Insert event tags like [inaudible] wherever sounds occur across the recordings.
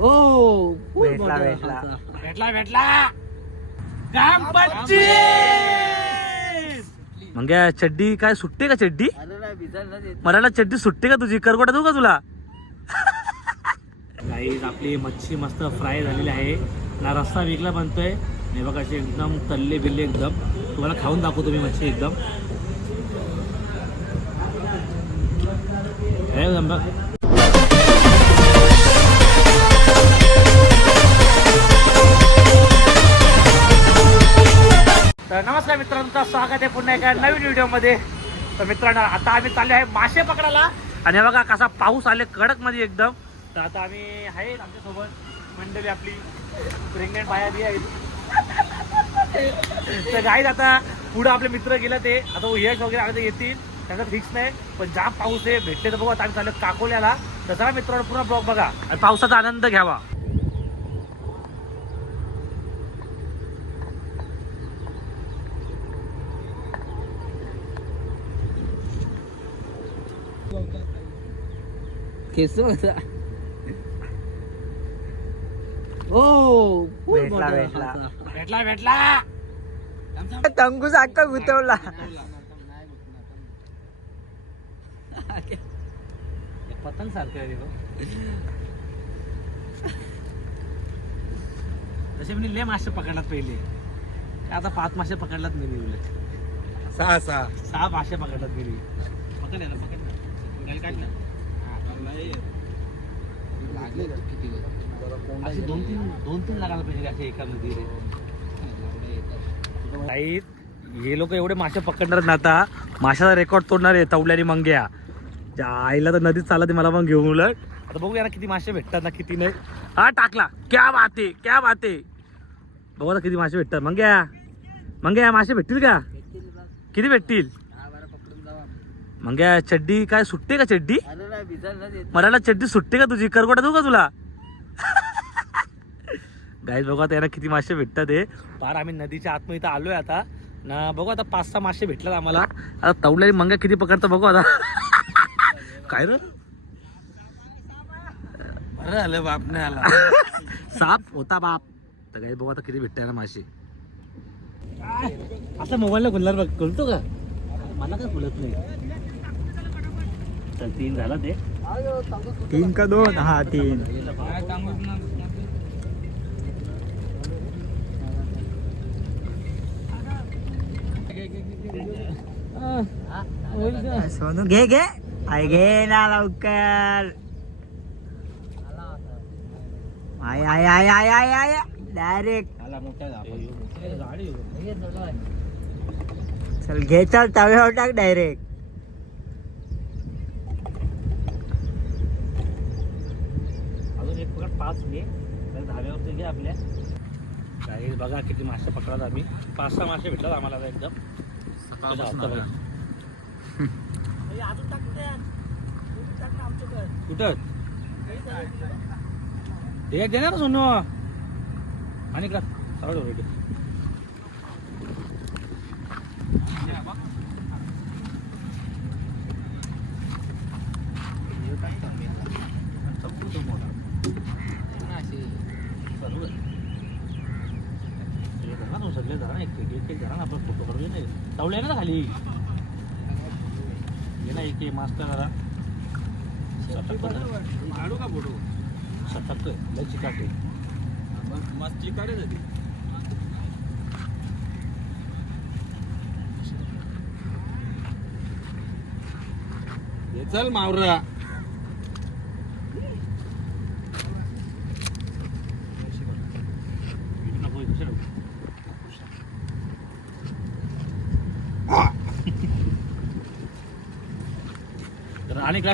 हो भेटला, भेटला. भेटला भेटला. काम पंचवीस मग या चड्डी काय सुट्टे का चड्डी? नाही नाही. मराठा चड्डी सुट्टे का तुझी? करकोटा देऊ का तुला? [laughs] गाईज आपली मच्छी मस्त फ्राय झालेली आहे. ना रस्ता वेगळा बनतोय हे बघा असे एकदम तल्ले बिल्ले एकदम. तुम्हाला खाऊन दाखवतो मी मच्छी एकदम. नमस्कार मित्रांनो स्वागत आहे पुन्हा एका नवीन व्हिडिओमध्ये. तर मित्रांनो आता आम्ही चालले आहे मासे पकडायला. आणि हे बघा कसा पाऊस आले कडकमध्ये एकदम. तर आता आम्ही आहे आमच्यासोबत मंडळी आपली. प्रेग्नेंट बाया बी आहेत. तर गाईत आता पुढं आपले मित्र गेलं ते. आता यश वगैरे आले येतील. त्याचं फिक्स नाही. पण जाम पाऊस आहे. भेटले तर बघू आता आम्ही चाललो काकोल्याला. तर चला मित्रांनो पूर्ण ब्लॉग बघा. आणि पावसाचा आनंद घ्यावा. केस बघा. हो फुल भेटला, भेटला. भेटला भेटला. तंगूस अक्का गुतवला. पतंग सारखं आहे रे हो. तसे मी लय मासे पकडलात पहिले. आता पाच मासे पकडलात मी उलट. सहा सहा. सहा मासे पकडलात मी पकड ना पकड. ना. गाडी काढ ना असे दोन तीन दोन तीन लागायला पाहिजे असे एका मध्ये रे ताई हे लोक एवढे मासे पकडणार ना आता. माशाचा रेकॉर्ड तोडणार आहे तवल्याने मंग्या. त्या आईला तर नदीत चालत मला पण घेऊन उलट. आता बघूया ना किती मासे भेटतात ना किती नाही. हा टाकला. क्या बाते क्या बाते बघू आता किती मासे भेटतात. मंग्या मंग्या मासे भेटतील का? किती भेटतील हा, बरं पकडून जाऊ आम्ही. मंग्या चड्डी काय सुट्टे का चड्डी. मराठा चड्डी सुट्टी का तुझी? करकोटा देऊ का तुला? गाईज बघू आता यांना किती मासे भेटतात ते पार आम्ही नदीच्या आतमध्ये इथं आलोय आता. ना बघू आता पाच सहा मासे भेटतात आम्हाला. आता तवल्याने मंगा किती पकडतं बघू आता. काय रे? बरं झालं बाप नाही आला साप होता बाप. तर काही बघू आता किती भेटते ना मासे. आता मोबाईलला खुलणार बघ. खुलतो का? मला काय खुलत नाही. तीन झाला ते. तीन का दोन? हा तीन. सोनू घे घे. आय घे ना लवकर. आय आय आय आय आय आय डायरेक्ट चल घे चल तव्यावर टाक डायरेक्ट अजून एक पकड पाच मी. तर धाब्यावरती घे आपल्या. काही बघा किती मासे पकडतात आम्ही. पाच सहा मासे भेटतात आम्हाला एकदम. कुठं? हे दे ना. सोनू आणि का सरळ जाऊ इकडे. चालू आहे. ना सगळे ना, एक एक एक ना आपण फोटो काढूया नाही तवले आहे ना खाली? ये ना एक मास्क करा सटक काढू का फोटो सटक लय चिकाटे मस्ती काढत होती चल मावरा नको दुसरं तर आणि का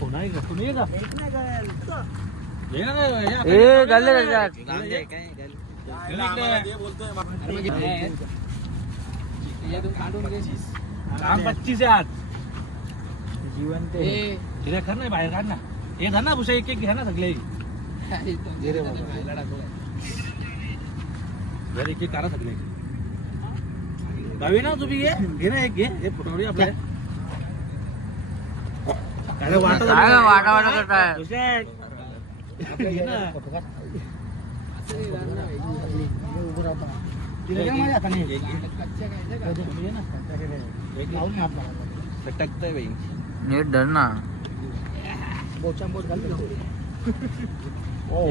हो नाही का तुम्ही ये का ये ना, ये ना. ए गल्ले त्याच्यात काम पच्चीस आहे आज जीवन ते तिथे कर ना बाहेर काढ ना हे धर ना भुसा एक एक घ्या ना सगळे घर एक एक करा सगळे गावी ना तुम्ही घे घे ना एक घे हे फोटोवडी आपल्या काय वाटा वाटा करताय? बाई. नीट धर ना.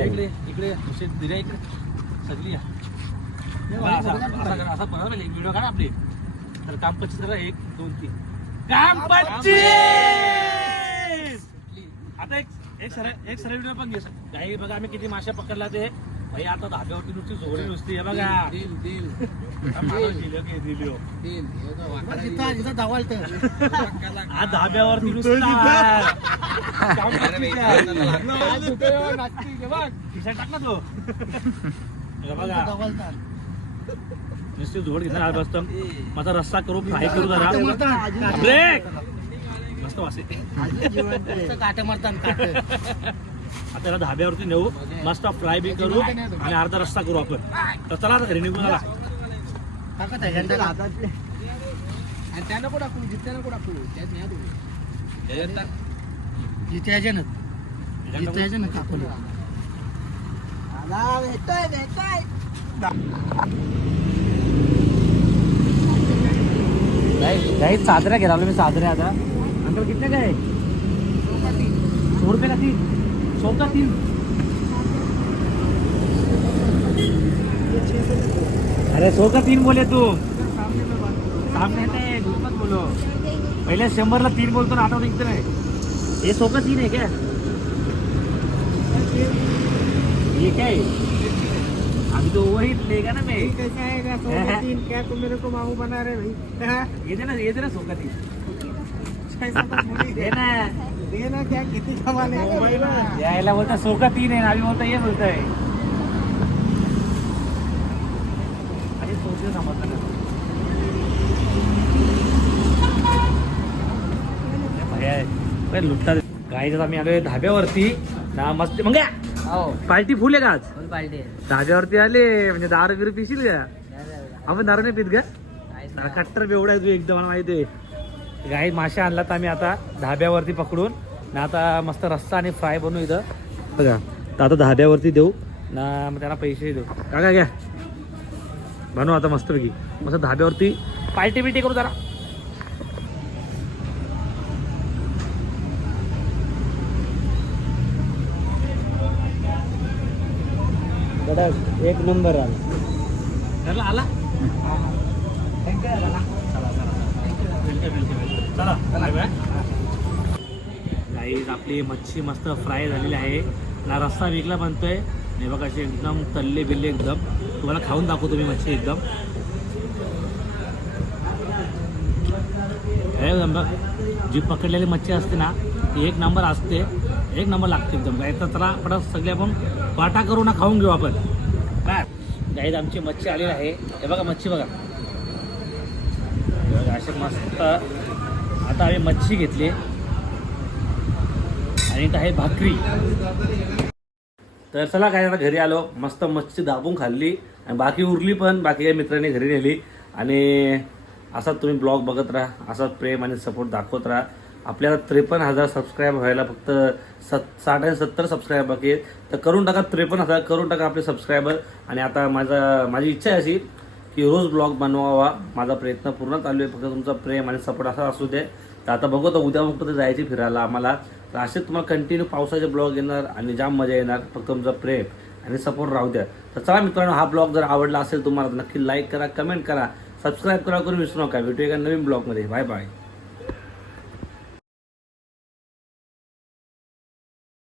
इकडे इकडे. दुसरी दिल्या इकडे. सगळी. असा एक व्हिडिओ काढा आपली. तर काम पच्चीस करा एक दोन तीन. काम पच्चीस! आता एक एक सर एक व्हिडिओ पण घे काही बघा आम्ही किती मासे पकडला ते. भाई आता धाब्यावरती नुसती जोडी नुसती हे बघा. दिल दिल हा. धाब्यावरती नुसता. काम पच्चीस आहे. खिशात टाक ना तो. हे बघा. नुसती झोड घेतला आज बसतो. माझा रस्सा करू फ्राय करू जरा. ब्रेक! मस्त वासे. [laughs] आता त्याला धाब्यावरती नेऊ. मस्त फ्राय बी करू आणि अर्धा रस्सा करू आपण. तर चला आता घरी निघू चला आणि त्यानं टाकू? टाकू? त्यात नाही त्याच्यात टाक. काही चादऱ्या घेणार मी चादऱ्या आता. अंकल कितने काय सौ रुपये का तीन। सौ का तीन। अरे सौ का तीन बोले तू। सामने नाही झूठ मत बोलो। पहिले शंभरला तीन बोलतो ना आता निघतं नाही हे सौ का तीन आहे क्या? ये क्या है? अभी तो वही लेगा ना मैं। कैसा है? सौ का तीन? क्या तुम मेरे को मामू बना रहे भाई? ये दे ना ये दे ना सौ का तीन दे ना देना क्या किती कमाले यायला बोलता सौ का तीन आहे ना आम्ही बोलता ये बोलताय. अरे सोचे समजलं ना. हे. बरं, लुटतात. गाईचं आम्ही आलोय धाब्यावरती. ना मस्त. मग हो. पार्टी फुल आहे का आज? पार्टी धाब्यावरती आले म्हणजे दारू बिरू पिशील का? आपण दारू नाही पित का? कट्टर बेवडा तू एकदम माहिती आहे. गाई मासे आणला तर आम्ही आता धाब्यावरती पकडून. ना आता मस्त रस्सा आणि फ्राय बनवू इथं. बघा तर आता धाब्यावरती देऊ ना मग त्यांना पैसे देऊ. का काय घ्या. बनवू आता मस्तपैकी. मस्त धाब्यावरती पार्टी बिटी करू जरा. एक नंबर आला. आला? चला गाईज आपली मच्छी मस्त फ्राय झालेली आहे. ना रस्सा वेगळा बनतोय. आणि बघा एकदम तल्ले बिल्ले एकदम. तुम्हाला खाऊन दाखवतो मी मच्छी एकदम. एकदम बघ जी पकडलेली मच्छी असते ना ती एक नंबर असते. एक नंबर लागते एकदम. गाय तर चला पडत सगळे आपण वाटा करू ना खाऊन घेऊ आपण. काय गाईत आमची मच्छी आलेली आहे. हे बघा मच्छी बघा. हे मस्त. आता आम्ही मच्छी घेतली. आणि इथं आहे भाकरी. तर चला काय आता घरी आलो. मस्त मच्छी दाबून खाल्ली. आणि बाकी उरली पण. बाकी काही मित्रांनी घरी नेली. आणि असा तुम्ही ब्लॉग बघत राहा. असा प्रेम आणि सपोर्ट दाखवत राहा. आपल्याला त्रेपन्न हजार सबस्क्राईब व्हायला फक्त सत साठ आणि सत्तर सबस्क्राईब बाकी आहेत. तर करून टाका त्रेपन्न हजार. करून टाका आपले सबस्क्रायबर आणि आता माझा माझी इच्छा आहे अशी की रोज ब्लॉग बनवावा. माझा प्रयत्न पूर्ण चालू आहे. फक्त तुमचा प्रेम आणि सपोर्ट असा असू दे. तर आता बघू तर उद्या फक्त जायचे फिरायला आम्हाला. तर असे तुम्हाला कंटिन्यू पावसाचे ब्लॉग येणार आणि जाम मजा येणार. फक्त तुमचा प्रेम आणि सपोर्ट राहू द्या. तर चला मित्रांनो हा ब्लॉग जर आवडला असेल तुम्हाला नक्की लाईक करा कमेंट करा. सबस्क्राईब करा करून विसरू नका. भेटूया एका नवीन ब्लॉगमध्ये. Bye bye